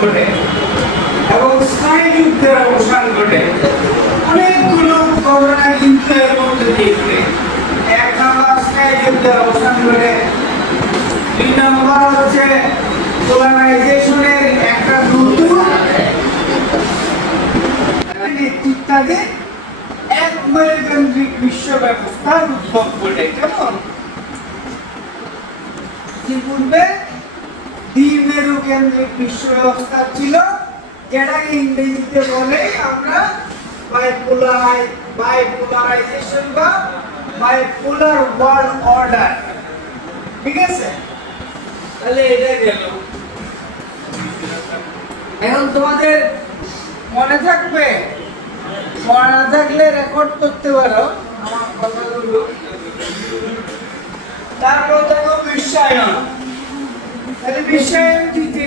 ঘটে। এবং স্নায়ুযুদ্ধের অবসান ঘটে। অনেকগুলো ঘটনা কিন্তু এর মধ্যে দেখবে এক নম্বর স্নায়ুযুদ্ধের অবসান ঘটে। দুই নম্বর হচ্ছে কোলানাইজেশনের একটা নতুন নেতৃত্বাধীন এক বিশ্ব ব্যবস্থার উদ্ভব ঘটে। কেমন? ইতিপূর্বে দ্বিমেরু কেন্দ্রিক বিশ্ব ব্যবস্থা ছিল, যেটাকে ইংরেজিতে বলে আমরা বাইপোলার বাইপোলারাইজেশন বা বাইপোলার ওয়ার্ল্ড অর্ডার ঠিক আছে? তাহলে এটা গেল। এখন তোমাদের মনে থাকবে? মনে থাকলে রেকর্ড করতে পারো। আমার কথাগুলো তারপর দেখো বিশ্বায়ন তাহলে বিশ্বায়ন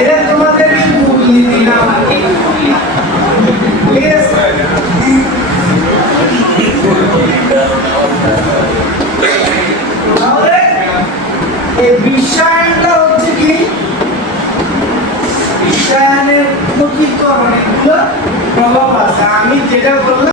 না এটা তোমাদের বুদ্ধি দিলাম আর কি। ঠিক আছে? এই বিশ্বায়নটা হচ্ছে কি? বিশ্বায়নের ক্ষতিকর অনেকগুলো প্রভাব আছে। আমি যেটা বললাম